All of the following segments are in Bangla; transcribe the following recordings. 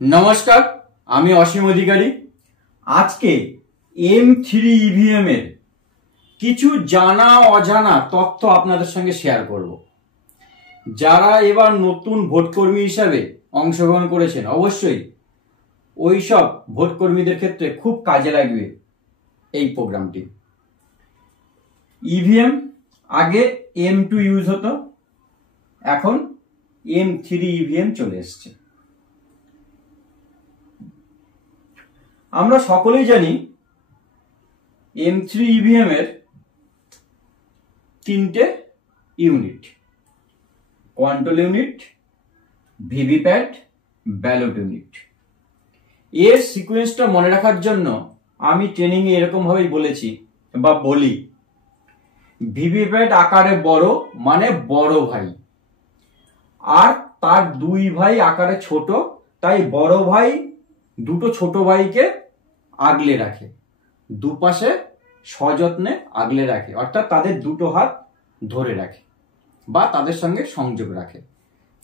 নমস্কার, আমি অসীম অধিকারী। আজকে M3 ইভিএম এর কিছু জানা অজানা তথ্য আপনাদের সঙ্গে শেয়ার করব। যারা এবার নতুন ভোটকর্মী হিসাবে অংশগ্রহণ করেছেন, অবশ্যই ওইসব ভোটকর্মীদের ক্ষেত্রে খুব কাজে লাগবে এই প্রোগ্রামটি। ইভিএম আগে M2 ইউজ হতো, এখন M3 ইভিএম চলে এসছে। আমরা সকলেই জানি M3 ইভিএম এর তিনটে unit: control unit, VVPAT, ballot unit. এর সিকোয়েন্সটা মনে রাখার জন্য আমি ট্রেনিং এ এরকম ভাবেই বলেছি বা বলি, ভিভিপ্যাট আকারে বড় মানে বড় ভাই, আর তার দুই ভাই আকারে ছোট, তাই বড় ভাই দুটো ছোট ভাইকে আগলে রাখে, দুপাশে সযত্নে আগলে রাখে, অর্থাৎ তাদের দুটো হাত ধরে রাখে বা তাদের সঙ্গে সংযোগ রাখে।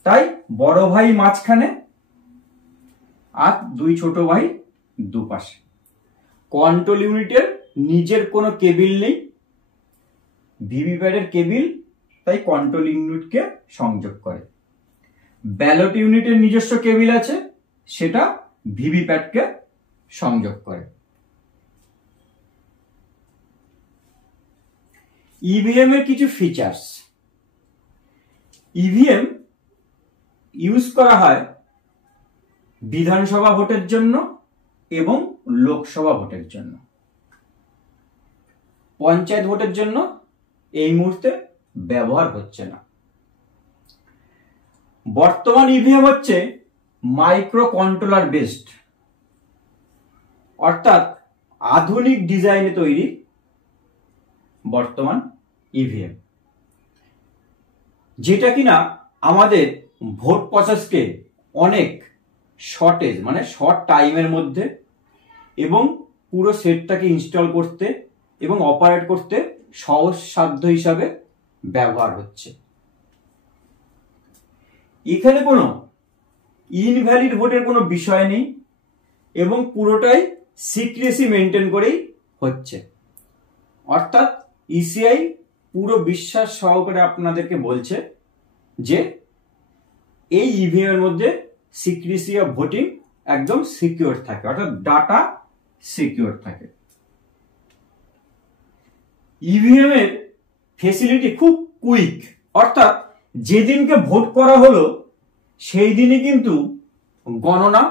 তাই বড় ভাই মাঝখানে আর দুই ছোট ভাই দুপাশে। কন্ট্রোল ইউনিটের নিজের কোনো কেবিল নেই, ভিভিপ্যাটের কেবিল, তাই কন্ট্রোল ইউনিটকে সংযোগ করে। ব্যালট ইউনিটের নিজস্ব কেবিল আছে, সেটা ভিভিপ্যাটকে সংযোগ করে। ইভিএম এর কিছু ফিচার্স। ইভিএম ইউজ করা হয় বিধানসভা ভোটের জন্য এবং লোকসভা ভোটের জন্য। পঞ্চায়েত ভোটের জন্য এই মুহূর্তে ব্যবহার হচ্ছে না। বর্তমান ইভিএম হচ্ছে মাইক্রো কন্ট্রোলার বেসড, অর্থাৎ আধুনিক ডিজাইনে তৈরি বর্তমান ইভিএম, যেটা কিনা আমাদের ভোট প্রসেসকে অনেক শর্টেজ মানে শর্ট টাইমের মধ্যে এবং পুরো সেটটাকে ইনস্টল করতে এবং অপারেট করতে সহজসাধ্য হিসাবে ব্যবহার হচ্ছে। এখানে কোনো ইনভ্যালিড ভোটের কোনো বিষয় নেই এবং পুরোটাই সিক্রেসি মেনটেন করেই হচ্ছে। অর্থাৎ ইসিআই পুরো বিশ্বাস সহকারে আপনাদেরকে বলছে যে এই ইভিএম এর মধ্যে সিক্রেসি অফ ভোটিং একদম সিকিউর থাকে, অর্থাৎ ডাটা সিকিউর থাকে। ইভিএম এর ফেসিলিটি খুব কুইক, অর্থাৎ যেদিনকে ভোট করা হলো সেই দিনই কিন্তু গণনা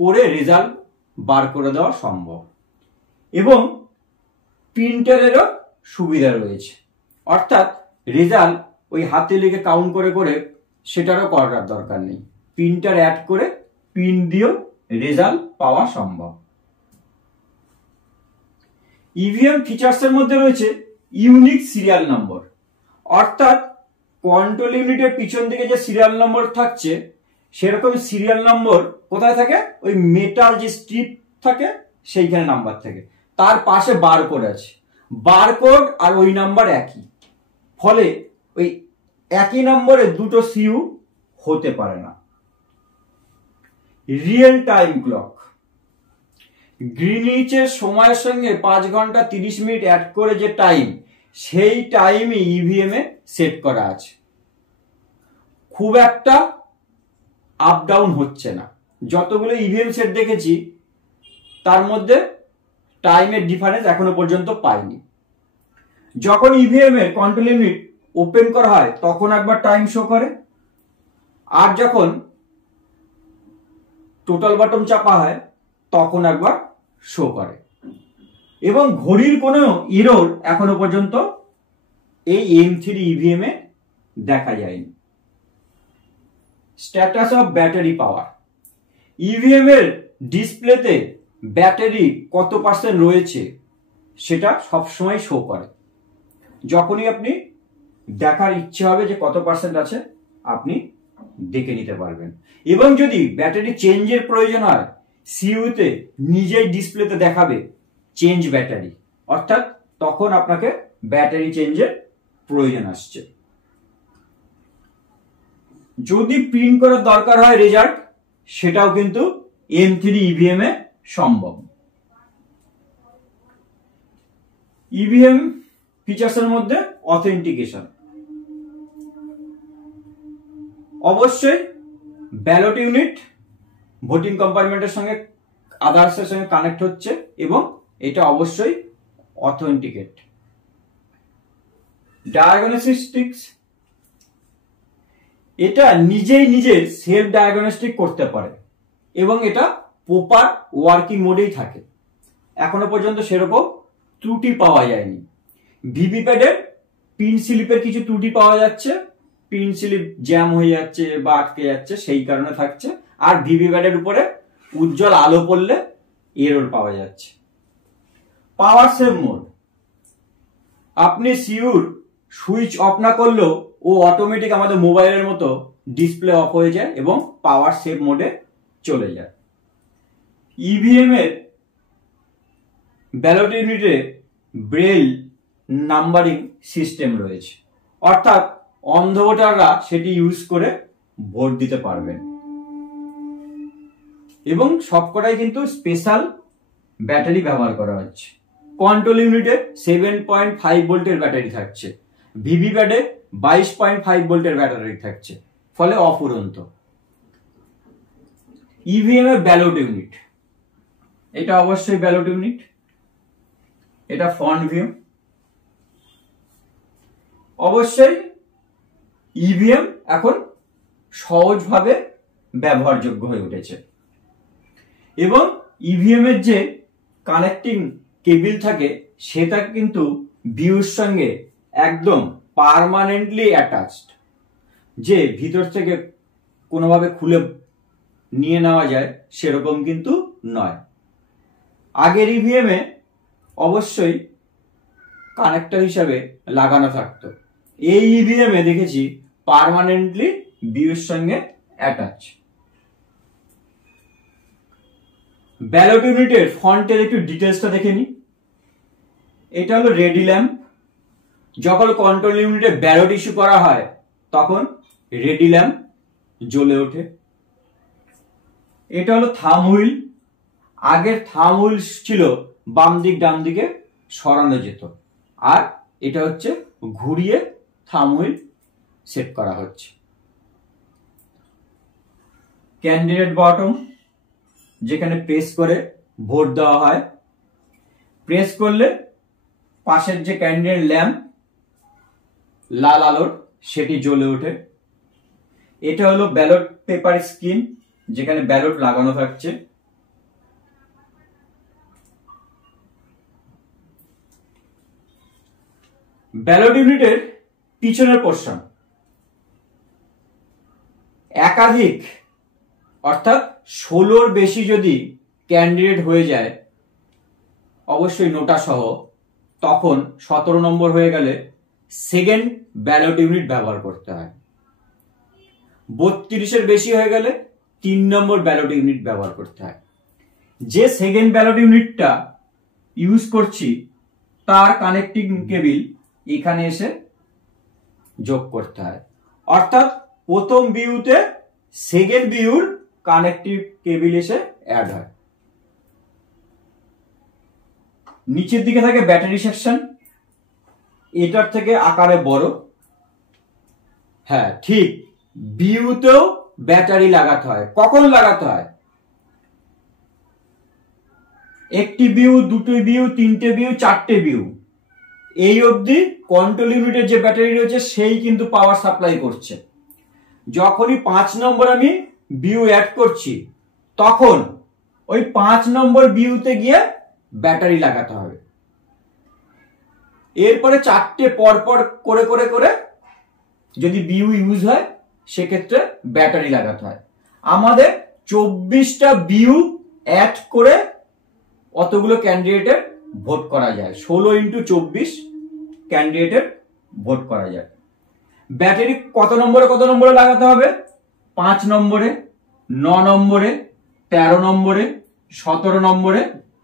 করে রেজাল্ট বার করে দেওয়া সম্ভব এবং প্রিন্টারেরও সুবিধা রয়েছে, অর্থাৎ রেজাল্ট ওই হাতে লিখে কাউন্ট করে করে সেটারও করার দরকার নেই, প্রিন্টার অ্যাড করে প্রিন্ট দিয়েও রেজাল্ট পাওয়া সম্ভব। ইভিএম ফিচার্সের মধ্যে রয়েছে ইউনিক সিরিয়াল নম্বর, অর্থাৎ কন্ট্রোল ইউনিটের পিছন দিকে যে সিরিয়াল নম্বর থাকছে সেরকম সিরিয়াল নম্বর কোথায় থাকে? ওই মেটাল যে স্ট্রিপ থাকে সেইখানে নাম্বার থাকে, তার পাশে বারকোড আছে, বারকোড আর ওই নাম্বার একই, ফলে ওই একই নম্বরে দুটো সিইউ হতে পারে না। রিয়েল টাইম ক্লক, গ্রিনিচের সময়ের সঙ্গে 5 ঘন্টা 30 মিনিট অ্যাড করে যে টাইম, সেই টাইমই ইভিএম এ সেট করা আছে। খুব একটা আপ ডাউন হচ্ছে না। যতগুলো ইভিএম সেট দেখেছি তার মধ্যে টাইমের ডিফারেন্স এখনো পর্যন্ত পাইনি। যখন ইভিএম এর কন্ট্রোল ইউনিট ওপেন করা হয় তখন একবার টাইম শো করে, আর যখন টোটাল বাটন চাপা হয় তখন একবার শো করে, এবং ঘড়ির কোনো এরর এখনো পর্যন্ত এই M3 ইভিএম এ দেখা যায়নি। Status of battery power, EVM এর ডিসপ্লেতে ব্যাটারি কত পার্সেন্ট রয়েছে সেটা সবসময় শো করে। যখনই আপনি দেখার ইচ্ছে হবে যে কত পার্সেন্ট আছে, আপনি দেখে নিতে পারবেন। এবং যদি ব্যাটারি চেঞ্জের প্রয়োজন হয়, সিইউতে নিজেই ডিসপ্লেতে দেখাবে চেঞ্জ ব্যাটারি, অর্থাৎ তখন আপনাকে ব্যাটারি চেঞ্জের প্রয়োজন আসছে। যদি প্রিন্ট করার দরকার হয় রেজাল্ট, সেটাও কিন্তু M3 EVM এ সম্ভব। ইভিএম ফিচার্সের মধ্যে অথেন্টিকেশন, অবশ্যই ব্যালট ইউনিট ভোটিং কম্পার্টমেন্টের সঙ্গে আদার্সের সঙ্গে কানেক্ট হচ্ছে এবং এটা অবশ্যই অথেন্টিকেট। ডায়াগনস্টিক্স, এটা নিজের সেলফ ডায়াগনস্টিক করতে পারে এবং এটা প্রপার ওয়ার্কিং মোডেই থাকে। এখনো পর্যন্ত সেরকম ত্রুটি পাওয়া যায়নি। ভিভিপ্যাডের পিন স্লিপের কিছু ত্রুটি পাওয়া যাচ্ছে, পিন স্লিপ জ্যাম হয়ে যাচ্ছে বা আটকে যাচ্ছে, সেই কারণে থাকছে। আর ভিভিপ্যাডের উপরে উজ্জ্বল আলো পড়লে এরর পাওয়া যাচ্ছে। পাওয়ার সেভ মোড, আপনি সিউর সুইচ অফ না করলেও ও অটোমেটিক আমাদের মোবাইলের মতো ডিসপ্লে অফ হয়ে যায় এবং পাওয়ার সেভ মোডে চলে যায়। ইভিএম এর ব্যালট ইউনিটে ব্রেল নাম্বারিং সিস্টেম রয়েছে, অর্থাৎ অন্ধ ভোটাররা সেটি ইউজ করে ভোট দিতে পারবেন এবং সবকটাই কিন্তু স্পেশাল ব্যাটারি ব্যবহার করা হচ্ছে। কন্ট্রোল ইউনিটে 7.5 ভোল্টের ব্যাটারি থাকছে, ভিভিপ্যাডে 22.5 ভোল্টের ব্যাটারি থাকছে, ফলে অফুরন্ত। ইভিএম এর ব্যালট ইউনিট, এটা অবশ্যই ব্যালট ইউনিট, এটা ফ্রন্ট ভিউ। অবশ্যই ইভিএম এখন সহজভাবে ব্যবহারযোগ্য হয়ে উঠেছে এবং ইভিএম এর যে কানেক্টিং কেবিল থাকে সেটা কিন্তু ভিউর সঙ্গে একদম পার্মানেন্টলি অ্যাটাচড, যে ভিতর থেকে কোনোভাবে খুলে নিয়ে নেওয়া যায় সেরকম কিন্তু নয়। আগের ইভিএম এ অবশ্যই কানেক্টর হিসাবে লাগানো থাকতো, এই ইভিএম এ দেখেছি পার্মানেন্টলি ভিউর সঙ্গে অ্যাটাচ। ব্যালট ইউনিটের ফন্টের একটু ডিটেলসটা দেখে নি। এটা হলো রেডি ল্যাম্প, যখন কন্ট্রোল ইউনিটে ব্যালট ইস্যু করা হয় তখন রেডি ল্যাম্প জ্বলে ওঠে। এটা হলো থাম হুইল, আগের থাম হুইল ছিল বাম দিক ডান দিকে সরানো যেত, আর এটা হচ্ছে ঘুরিয়ে থাম হুইল সেট করা হচ্ছে। ক্যান্ডিডেট বটম, যেখানে প্রেস করে ভোট দেওয়া হয়, প্রেস করলে পাশের যে ক্যান্ডিডেট ল্যাম্প লাল আলোর সেটি জ্বলে ওঠে। এটা হলো ব্যালট পেপার স্ক্রিন, যেখানে ব্যালট লাগানো থাকছে। ব্যালট ইউনিটের পিছনের পোর্শন, একাধিক অর্থাৎ 16-র বেশি যদি ক্যান্ডিডেট হয়ে যায়, অবশ্যই নোটা সহ, তখন 17 নম্বর হয়ে গেলে সেকেন্ড ব্যালট ইউনিট ব্যবহার করতে হয়। 32-এর বেশি হয়ে গেলে 3 নম্বর ব্যালট ইউনিট ব্যবহার করতে হয়। যে সেকেন্ড ব্যালট ইউনিটটা ইউজ করছি তার কানেক্টিং কেবিল এখানে এসে যোগ করতে হয়, অর্থাৎ প্রথম বিউতে সেকেন্ড বিউর কানেক্টিভ কেবিল এসে অ্যাড হয়। নিচের দিকে থাকে ব্যাটারি সেকশন, এটার থেকে আকারে বড়। হ্যাঁ ঠিক, বিউতেও ব্যাটারি লাগাতে হয়। কখন লাগাতে হয়? একটি বিউ, দুটো বিউ, তিনটে বিউ, চারটে বিউ, এই অবধি কন্ট্রোল ইউনিটের যে ব্যাটারি রয়েছে সেই কিন্তু পাওয়ার সাপ্লাই করছে। যখনই 5 নম্বর আমি বিউ অ্যাড করছি তখন ওই 5 নম্বর বিউতে গিয়ে ব্যাটারি লাগাতে হবে। এরপরে 4টে পরপর করে করে করে যদি বিউ ইউজ হয় সেক্ষেত্রে ব্যাটারি লাগাতে হয়। আমাদের 24টা বিউ অ্যাড করে অতগুলো ক্যান্ডিডেটের ভোট করা যায়, 16x24 ক্যান্ডিডেটের ভোট করা যায়। ব্যাটারি কত নম্বরে লাগাতে হবে? 5 নম্বরে, 9 নম্বরে, 13 নম্বরে, 17 নম্বরে,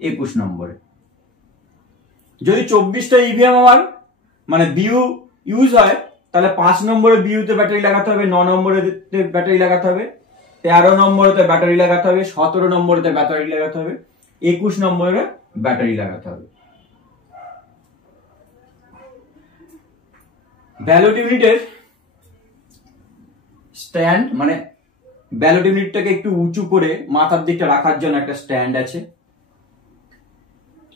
21 নম্বরে। যদি 24টা ইভিএম আমার মানে বিউ ইউজ হয় তাহলে 5 নম্বরে বিউতে ব্যাটারি লাগাতে হবে, 9 নম্বরে ব্যাটারি লাগাতে হবে, 13 নম্বরেতে ব্যাটারি লাগাতে হবে, 17 নম্বরেতে ব্যাটারি লাগাতে হবে, 21 নম্বরে ব্যাটারি লাগাতে হবে। ব্যালট ইউনিটের স্ট্যান্ড মানে ব্যালট ইউনিটটাকে একটু উঁচু করে মাথার দিকটা রাখার জন্য একটা স্ট্যান্ড আছে।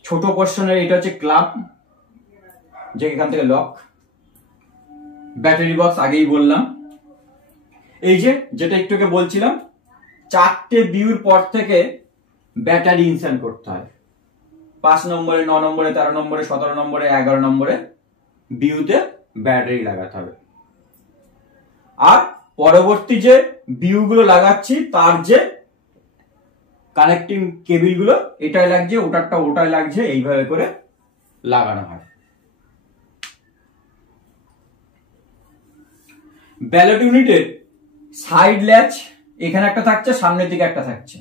ছোট পোর্শনের এটা হচ্ছে ক্লাব, যে এখান থেকে লক। ব্যাটারি বক্স আগেই বললাম। এই যে যেটা একটুকে বলছিলাম, 4টে বিউর পর থেকে ব্যাটারি ইনসার্ট করতে হয়। 5 নম্বরে, 9 নম্বরে, 13 নম্বরে, 17 নম্বরে, 11 নম্বরে বিউতে ব্যাটারি লাগাতে হবে। আর পরবর্তী যে বিউ গুলো লাগাচ্ছি তার যে কানেক্টিং কেবিল গুলো এটাই লাগছে, ওটারটা ওটাই লাগছে, এইভাবে করে লাগানো হয়। ব্যালট ইউনিটের সাইড ল্যাচ এখানে একটা থাকছে, সামনের দিকে একটা থাকছে।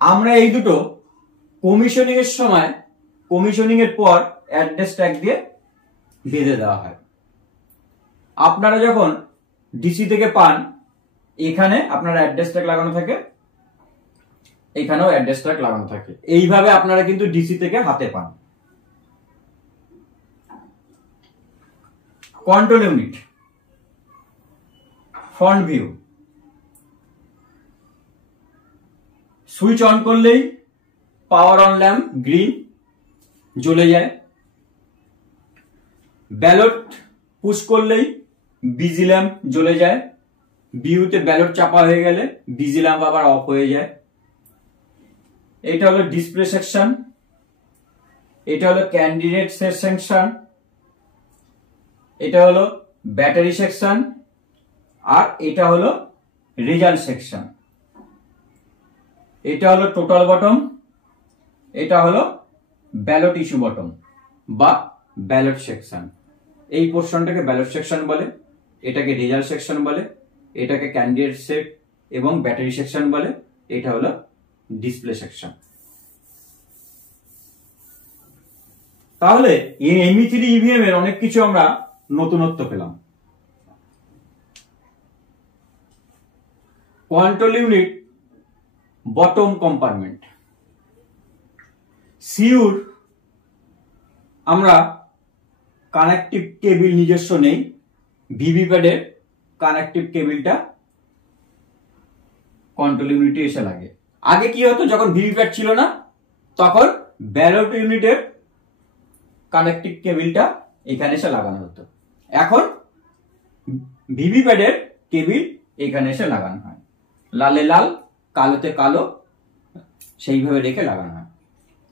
আমরা এই দুটো কমিশনিং এর সময়, কমিশনিং এর পর অ্যাড্রেস ট্যাগ দিয়ে বেঁধে দেওয়া হয়। আপনারা যখন ডিসি থেকে পান, এখানে আপনার অ্যাড্রেস ট্যাগ লাগানো থাকে, এখানেও অ্যাড্রেস ট্যাগ লাগানো থাকে। এইভাবে আপনারা কিন্তু ডিসি থেকে হাতে পান। Control unit, front view. Switch on করলেই পাওয়ার অন ল্যাম্প গ্রিন জ্বলে যায়। ব্যালট পুশ করলেই বিজি ল্যাম্প জ্বলে যায়। বিউতে ব্যালট চাপা হয়ে গেলে বিজি ল্যাম্প আবার অফ হয়ে যায়। এটা হলো ডিসপ্লে সেকশন, এটা হলো ক্যান্ডিডেট সেকশন, এটা হলো ব্যাটারি সেকশন, আর এটা হলো রেজাল্ট সেকশন। এটা হলো টোটাল বটম, এটা হলো ব্যালট ইস্যু বটম বা ব্যালট সেকশন। এই পোর্শনটাকে ব্যালট সেকশন বলে, এটাকে রেজাল্ট সেকশন বলে, এটাকে ক্যান্ডিডেট সেট এবং ব্যাটারি সেকশন বলে, এটা হলো ডিসপ্লে সেকশন। তাহলে এই ME3 EVM এর অনেক কিছু আমরা নতুনত্ব পেলাম। Control unit bottom compartment. Sure আমরা কানেক্টিভ কেবিল নিজস্ব নেই, ভিভিপ্যাডের কানেক্টিভ কেবিলটা কন্ট্রোল ইউনিটে এসে লাগে। আগে কি হতো, যখন ভিভিপ্যাড ছিল না তখন ব্যালট ইউনিটের কানেক্টিভ কেবিলটা এখানে এসে লাগানো হতো। এখন ভিভিপ্যাডের কেবিল এখানে এসে লাগানো হয়, লালে লাল কালোতে কালো সেইভাবে রেখে লাগানো হয়।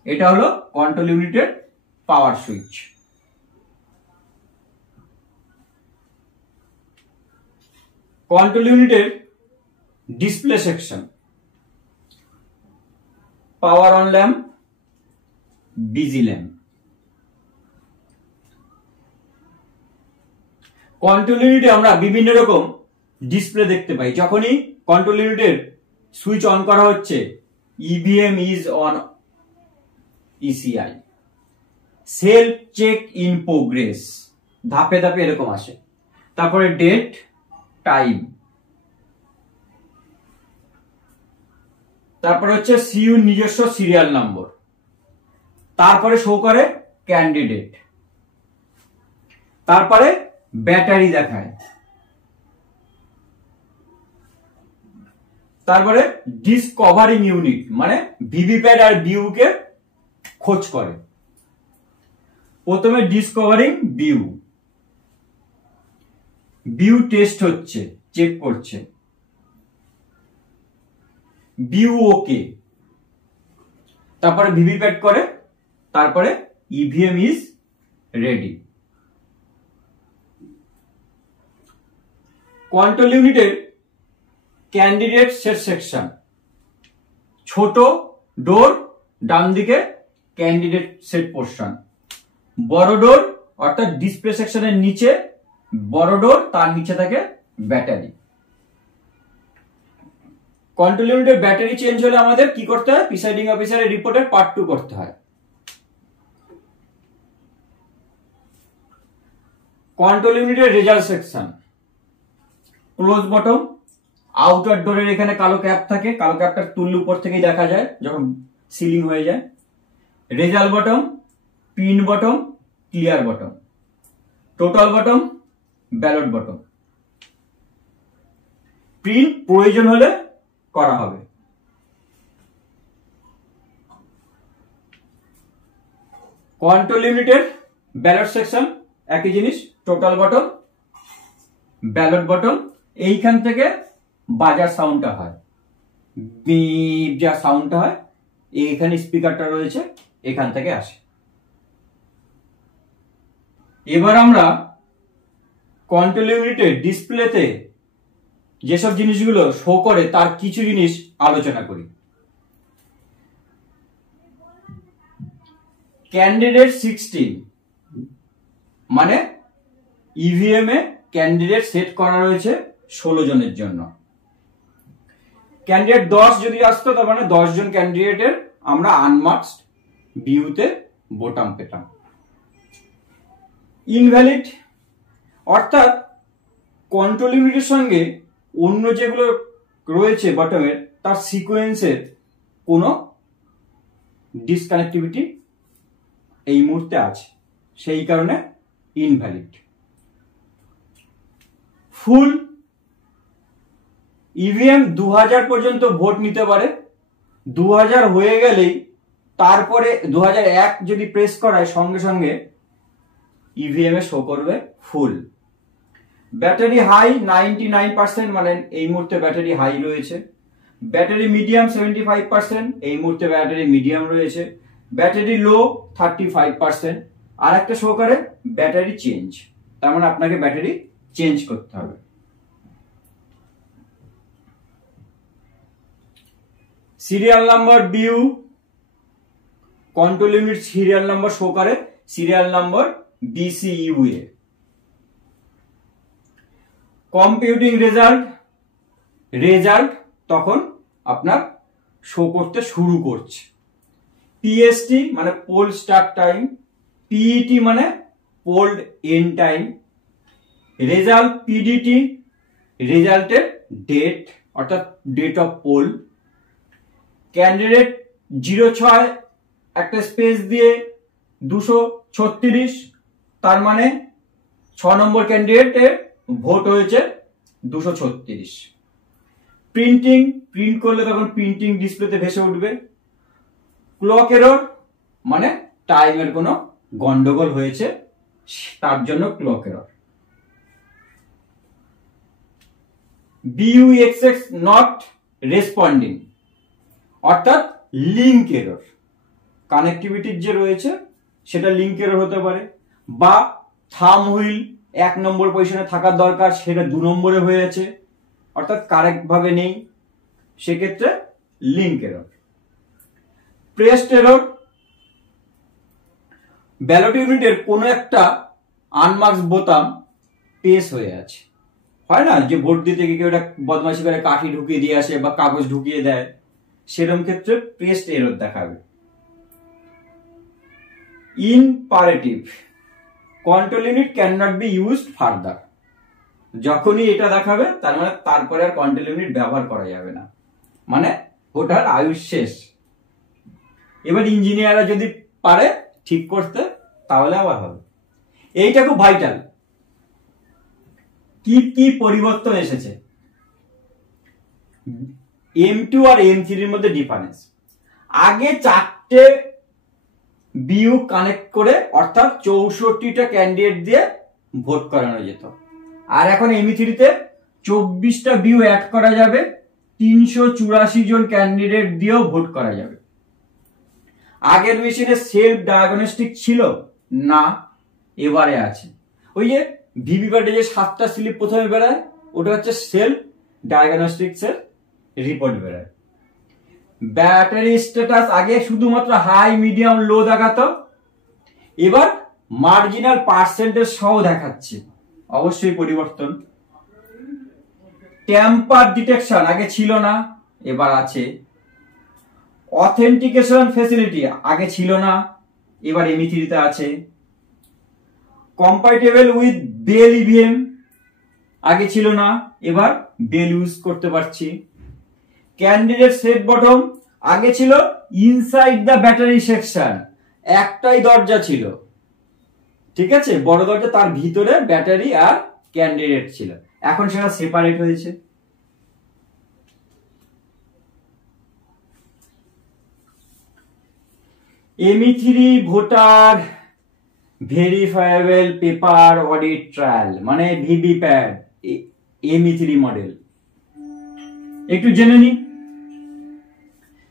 এটা হলো কন্ট্রোল ইউনিটের পাওয়ার সুইচ। কন্ট্রোল ইউনিটের display section, power on lamp, busy lamp. Control ইউনিটে আমরা বিভিন্ন রকম ডিসপ্লে দেখতে পাই। যখনই কন্ট্রোল ইউনিটের সুইচ অন করা হচ্ছে, EVM is on ECI, self check in progress, ধাপে ধাপে এরকম আসে। তারপরে ডেট, টাইম, তারপরে হচ্ছে সিইউ নিজস্ব সিরিয়াল নম্বর, তারপরে শো করে ক্যান্ডিডেট, তারপরে ব্যাটারি দেখায়, তারপরে ডিসকভারিং ইউনিট মানে ভিভিপ্যাড আর বিউ কে খোঁজ করে। প্রথমে ডিসকভারিং বিউ, বিউ টেস্ট হচ্ছে, চেক করছে, বিউ ওকে, তারপরে ভিভিপ্যাড করে, তারপরে EVM ইজ রেডি। কন্ট্রোল ইউনিটের ক্যান্ডিডেট সেট সেকশন, ছোট ডোর ডান দিকে ক্যান্ডিডেট সেট পোর্শন, বড় ডোর অর্থাৎ ডিসপ্লে সেকশনের নিচে বড় ডোর, তার নিচে থাকে ব্যাটারি। কন্ট্রোল ইউনিটের ব্যাটারি চেঞ্জ হলে আমাদের কি করতে হয়, প্রিসাইডিং অফিসারের রিপোর্টের পার্ট 2 করতে হয়। কন্ট্রোল ইউনিটের result section, close bottom, outer ডোরের এখানে কালো ক্যাপ থাকে, কালো ক্যাপটা তুললে উপর থেকেই দেখা যায় যখন সিলিং হয়ে যায়। Result bottom, pin bottom, clear bottom, total button, ballot bottom. Print প্রয়োজন হলে করা হবে। কন্ট্রোল ইউনিটের ব্যালট সেকশন একই জিনিস, টোটাল বটম, ব্যালট বটম। এইখান থেকে বাজার সাউন্ডটা হয়, বিপ যা সাউন্ডটা হয়, এইখানে স্পিকারটা রয়েছে, এখান থেকে আসে। এবার আমরা কন্ট্রোল ইউনিটের ডিসপ্লেতে যেসব জিনিসগুলো শো করে তার কিছু জিনিস আলোচনা করি। ক্যান্ডিডেট 16 মানে ইভিএম এ ক্যান্ডিডেট সেট করা রয়েছে 16 জনের জন্য। ক্যান্ডিডেট 10 যদি আসতো তার মানে 10 জন ক্যান্ডিডেটের আমরা আনমার্কড ভিউতে বোতাম পেতাম। ইনভ্যালিড অর্থাৎ কন্ট্রোল ইউনিটের সঙ্গে অন্য যেগুলো রয়েছে বটমের তার সিকোয়েন্সের কোনো ডিসকানেক্টিভিটি এই মুহূর্তে আছে, সেই কারণে ইনভ্যালিড। ফুল ইভিএম 2000 পর্যন্ত ভোট নিতে পারে, 2000 হয়ে গেলেই তারপরে 2001 যদি প্রেস করায় সঙ্গে সঙ্গে ইভিএম এ শো করবে ফুল। ব্যাটারি হাই 99%, মানে এই মুহূর্তে ব্যাটারি হাই রয়েছে। ব্যাটারি মিডিয়াম 75%, এই মুহূর্তে ব্যাটারি মিডিয়াম রয়েছে। ব্যাটারি লো 35%। আর একটা শো করে ব্যাটারি চেঞ্জ, তার মানে আপনাকে ব্যাটারি চেঞ্জ করতে হবে। Serial number BU, control unit serial number show করে সিরিয়াল নাম্বার BCU এ। কম্পিউটিং রেজাল্ট তখন আপনার শো করতে শুরু করছে। PST মানে পোল স্টার্ট টাইম, PET মানে poll end time. Result PDT রেজাল্টের ডেট অর্থাৎ ডেট অফ পোল। ক্যান্ডিডেট 06 একটা স্পেস দিয়ে 236, তার মানে 6 নম্বর ক্যান্ডিডেটের ভোট হয়েছে 236। প্রিন্ট করলে তখন প্রিন্টিং ডিসপ্লেতে ভেসে উঠবে। ক্লক এরর মানে টাইমের কোনো গন্ডগোল হয়েছে, তার জন্য clock error. BUXX not responding অর্থাৎ লিঙ্ক এরর, কানেক্টিভিটির যে রয়েছে সেটা লিঙ্ক এরর হতে পারে, বা থাম হুইল 1 নম্বর পজিশনে থাকার দরকার সেটা 2 নম্বরে হয়ে আছে, অর্থাৎ কারেক্ট ভাবে নেই, সেক্ষেত্রে link error. Pressed error, ballot ইউনিটের কোনো একটা আনমার্কড বোতাম প্রেস হয়ে আছে, হয় না যে ভোট দিতে গিয়ে ওটা বদমাইশি করে কাঠি ঢুকিয়ে দিয়ে আসে বা কাগজ ঢুকিয়ে দেয়, সেরকম ক্ষেত্রে প্রেসড এরর দেখাবে। Inoperative, control unit can not be used further, যখনই এটা দেখাবে তার মানে তারপরে আর কন্ট্রোল ইউনিট ব্যবহার করা যাবে না, মানে ওটার আয়ুষ শেষ। এবার ইঞ্জিনিয়াররা যদি পারে ঠিক করতে তাহলে আবার হবে। এইটা খুব ভাইটাল। কি কি পরিবর্তন এসেছে M2 আর M3 এর মধ্যে ডিফারেন্স। আগে 4টে বিউ কানেক্ট করে অর্থাৎ 64টা ক্যান্ডিডেট দিয়ে ভোট করানো যেত, আর এখন M3 তে 24টা বিউ অ্যাড করা যাবে, 384 জন ক্যান্ডিডেট দিয়েও ভোট করা যাবে। আগের মেশিনে সেলফ ডায়াগনস্টিক ছিল না, এবারে আছে। ওই যে ভিভিপ্যাটে যে 7টা স্লিপ প্রথমে বেরায় ওটা হচ্ছে সেলফ ডায়াগনস্টিক্স এর রিপোর্ট বেরায়। ব্যাটারি স্ট্যাটাস আগে শুধুমাত্র হাই মিডিয়াম লো দেখাতো, এবার মার্জিনাল পার্সেন্টেজ সহ দেখাচ্ছে, অবশ্যই পরিবর্তন। ট্যাম্পার ডিটেকশন আগে ছিল না, এবার আছে। অথেন্টিকেশন ফ্যাসিলিটি আগে ছিল না, এবার M3 তে আছে। কম্প্যাটিবল উইথ বেল ইভিএম আগে ছিল না, এবার বেল ইউজ করতে পারছি। ক্যান্ডিডেট সেট বটম, আগে ছিল ইনসাইড দ্য ব্যাটারি সেকশন, একটাই দরজা ছিল, ঠিক আছে, বড় দরজা, তার ভিতরে ব্যাটারি আর ক্যান্ডিডেট ছিল, এখন সেটা সেপারেট হয়েছে। ME3 voter verifiable paper audit trial মানে ভিভিপ্যাট, ME3 মডেল। একটু জেনে নি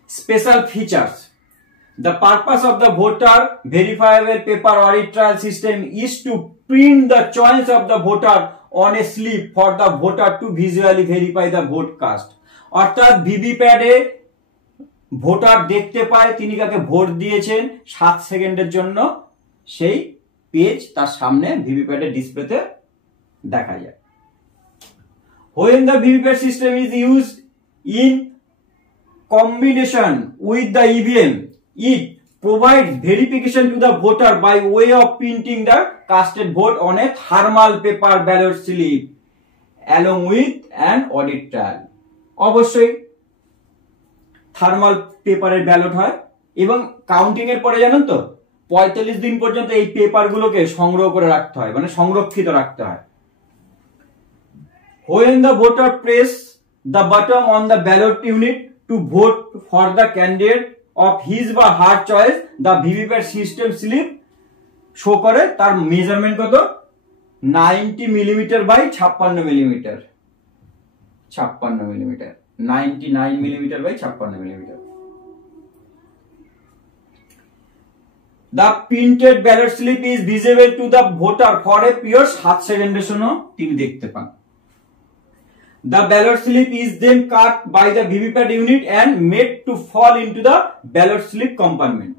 special features. The purpose of the voter verifiable paper audit trial system is to print the choice of the voter on a slip for the voter to visually verify the vote cast। অর্থাৎ ভিভিপ্যাটে ভোটার দেখতে পায় তিনি কাকে ভোট দিয়েছেন 7 সেকেন্ডের জন্য, সেই পেজ তার সামনে ভিভিপ্যাটের ডিসপ্লেতে দেখা যায়। When the VVPAT system is used in combination with the EVM, it provides verification to the voter by way of printing the casted vote on a thermal paper ballot slip along with an audit trail। অবশ্যই থার্মাল পেপারের ব্যালট হয় এবং কাউন্টিং এর পরে জানেন তো 45 দিন পর্যন্ত এই পেপারগুলোকে সংগ্রহ করে রাখতে হয়, মানে সংরক্ষিত রাখতে হয়। When the voter press the button on the ballot unit to vote for the candidate of his বা her choice, the VVPAT system slip show করে তার মেজারমেন্ট কত 90 millimetre by 56 millimetre, 99 millimetre by 56 millimetre. The printed ballot slip is visible to the voter for a period 7 সেকেন্ডের জন্য তিনি দেখতে পান। The ballot slip is then cut by the VVPAT unit and made to fall into the ballot slip compartment।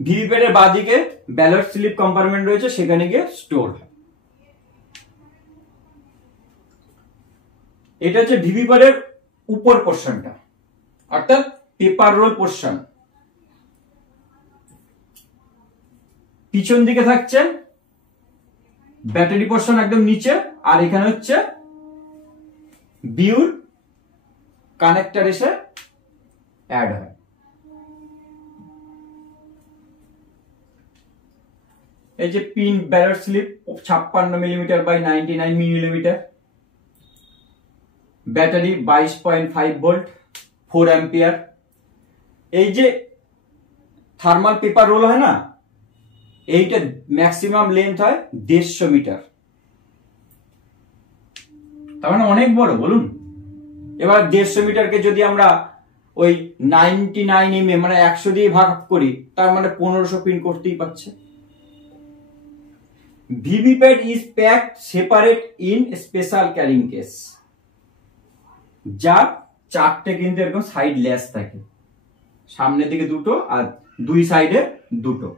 VVPAT এর বাঁদিকে ballot slip compartment রয়েছে, সেখানে গিয়ে স্টোর হয়। এটা হচ্ছে ভিভিপ্যাট এর উপর পোরশনটা, অর্থাৎ পেপার রোল পোরশন। পিছন দিকে থাকছে ব্যাটারি পোরশন একদম নিচে, আর এখানে হচ্ছে বিউর কানেক্টর এসে অ্যাড হয়। এই যে pin ballot slip 56 millimetre by 99 millimetre, battery 22.5 volt, 4 ampere. এই যে থার্মাল পেপার রোল হয় না, এইটা ম্যাক্সিমাম লেন্থ হয় 150 মিটার, তার মানে অনেক বড়, বলুন। এবার 150 মিটারকে যদি আমরা ওই 99 mm মানে 100 দিয়ে ভাগ করি, তার মানে 1500 প্রিন্ট করতেই পারছে। VVPAT is packed separate in special carrying case, যা চারটে কিন্তু এরকম সাইড লেস থাকে, সামনের দিকে দুটো আর দুই সাইডে দুটো,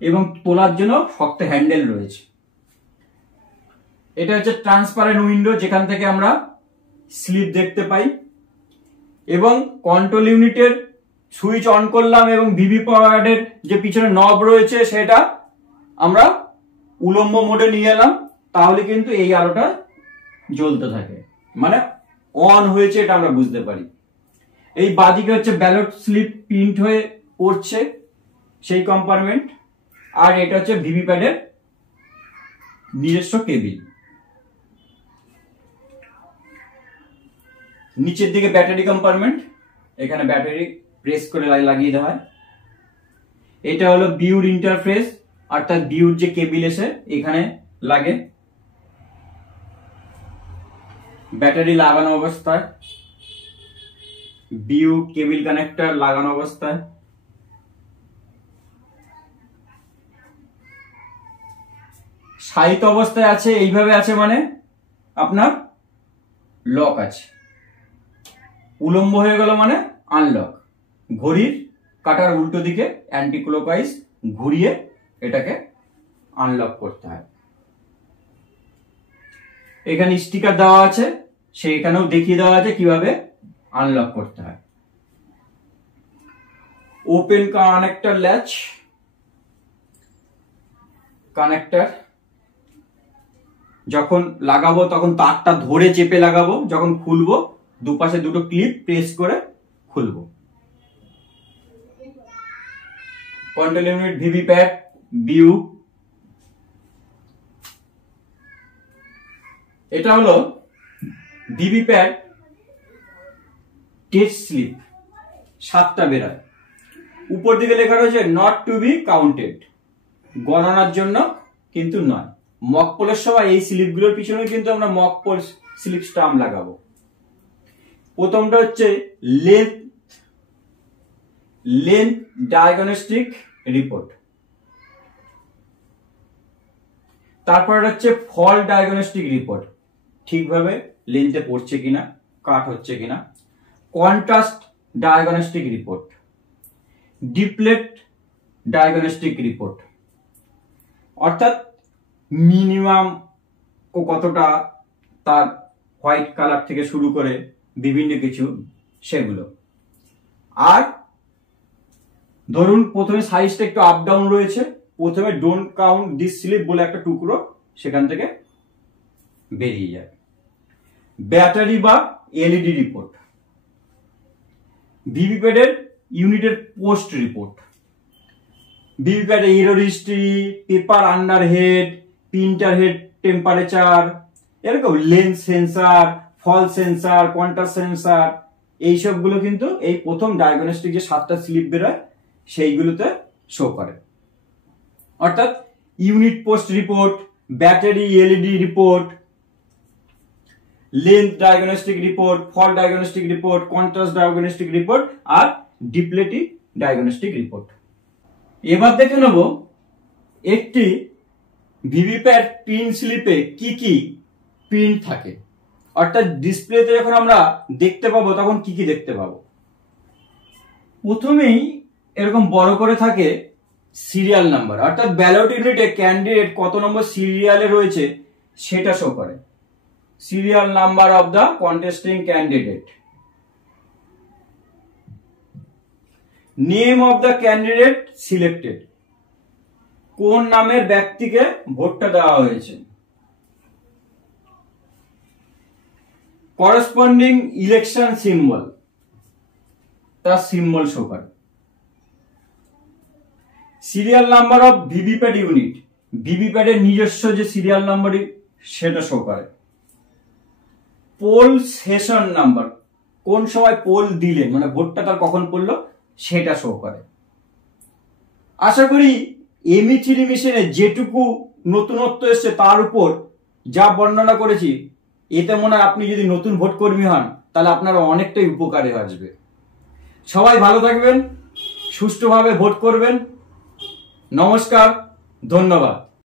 এবং তোলার জন্য শক্ত হ্যান্ডেল রয়েছে। এটা হচ্ছে ট্রান্সপারেন্ট উইন্ডো, যেখান থেকে আমরা স্লিপ দেখতে পাই, এবং কন্ট্রোল ইউনিটের সুইচ অন করলাম এবং ভিভিপ্যাটের যে পিছনে নব রয়েছে সেটা আমরা উলম্ব মোডে নিয়ে এলাম, তাহলে কিন্তু এই আলোটা জ্বলতে থাকে, মানে অন হয়েছে এটা আমরা বুঝতে পারি। এই বাদিকে হচ্ছে ব্যালট স্লিপ প্রিন্ট হয়ে পড়ছে সেই কম্পার্টমেন্ট, আর এটা হচ্ছে ভিভিপ্যাটের নিজস্ব কেবিল। নিচের দিকে ব্যাটারি কম্পার্টমেন্ট, এখানে ব্যাটারি প্রেস করে লাগিয়ে দেওয়া হয়। এটা হলো বিউর ইন্টারফেস, অর্থাৎ বিউর যে কেবিল এসে এখানে লাগে, ব্যাটারি লাগানো অবস্থায়, বিউ কেবিল কানেক্টর লাগানো অবস্থায়। শায়িত অবস্থায় আছে, এইভাবে আছে মানে আপনার লক আছে, উলম্ব হয়ে গেল মানে আনলক। ঘড়ির কাটার উল্টো দিকে অ্যান্টি ক্লকওয়াইজ ঘুরিয়ে এটাকে আনলক করতে হয়। এখানে স্টিকার দেওয়া আছে, সেখানেও দেখিয়ে দেওয়া আছে কিভাবে আনলক করতে হয়। ওপেন কানেক্টর ল্যাচ, কানেক্টর যখন লাগাবো তখন তারটা ধরে চেপে লাগাবো, যখন খুলবো দুপাশে দুটো ক্লিপ প্রেস করে খুলবো। কন্ট্রোল ইউনিট, ভিভিপ্যাট, বিউ। এটা হলো ভিভিপ্যাট টেস্ট স্লিপ, 7টা বেরায়। উপর দিকে লেখা রয়েছে নট টু বি কাউন্টেড, গণনার জন্য কিন্তু নয়। মক পোলের সময় এই স্লিপগুলোর পিছনে কিন্তু আমরা মক পোল স্লিপ স্টাম্প লাগাবো। প্রথমটা হচ্ছে লেন্থ ডায়াগনস্টিক রিপোর্ট, তারপর হচ্ছে ফল ডায়াগনস্টিক রিপোর্ট, ঠিকভাবে লেন্থে পড়ছে কিনা, কাট হচ্ছে কিনা। Contrast diagnostic report, deplete diagnostic report, অর্থাৎ মিনিমাম কতটা, তার হোয়াইট কালার থেকে শুরু করে বিভিন্ন কিছু সেগুলো। আর ধরুন প্রথমে সাইজটা একটু আপ ডাউন রয়েছে, প্রথমে ডোন্ট কাউন্ট দিস স্লিপ বলে একটা টুকরো সেখান থেকে বেরিয়ে যায়। ব্যাটারি বা এলইডি রিপোর্ট, ভিভিপ্যাটের ইউনিটের পোস্ট রিপোর্ট, ভিভিপ্যাটের error history, paper under head, printer head temperature, এরকম lens sensor, fall sensor, contrast sensor, এইসবগুলো কিন্তু এই প্রথম ডায়াগনস্টিক যে 7টা স্লিপ বেরোয় সেইগুলোতে শো করে। অর্থাৎ unit post report, battery LED report, length diagnostic report, fall diagnostic report, contrast diagnostic report আর ডিপ্লেটিভ ডায়াগনস্টিক রিপোর্ট। এবার দেখে নেব একটি ভিভিপ্যাট প্রিন্ট স্লিপে কি কি প্রিন্ট থাকে, অর্থাৎ ডিসপ্লেতে যখন আমরা দেখতে পাবো তখন কি কি দেখতে পাবো। প্রথমেই এরকম বড় করে থাকে সিরিয়াল নাম্বার, অর্থাৎ ব্যালট ইউনিটে ক্যান্ডিডেট কত নম্বর সিরিয়ালে রয়েছে সেটা শো করে। Serial number of the contesting candidate, name of the candidate selected, কোন নামের ব্যক্তিকে ভোটটা দেওয়া হয়েছে, করসপন্ডিং ইলেকশন সিম্বল, তার সিম্বল শো করে। Serial number of VVPAT unit, ভিভিপ্যাটের নিজস্ব যে সিরিয়াল নাম্বার সেটা শো করে। পোল সেশন নাম্বার, কোন সময় পোল দিলেন মানে ভোটটা তার কখন পড়লো সেটা শো করে। আশা করি এমইথিরি মেশিনে যেটুকু নতুনত্ব এসছে তার উপর যা বর্ণনা করেছি, এতে মনে হয় আপনি যদি নতুন ভোট কর্মী হন তাহলে আপনার অনেকটাই উপকারে আসবে। সবাই ভালো থাকবেন, সুষ্ঠুভাবে ভোট করবেন। নমস্কার, ধন্যবাদ।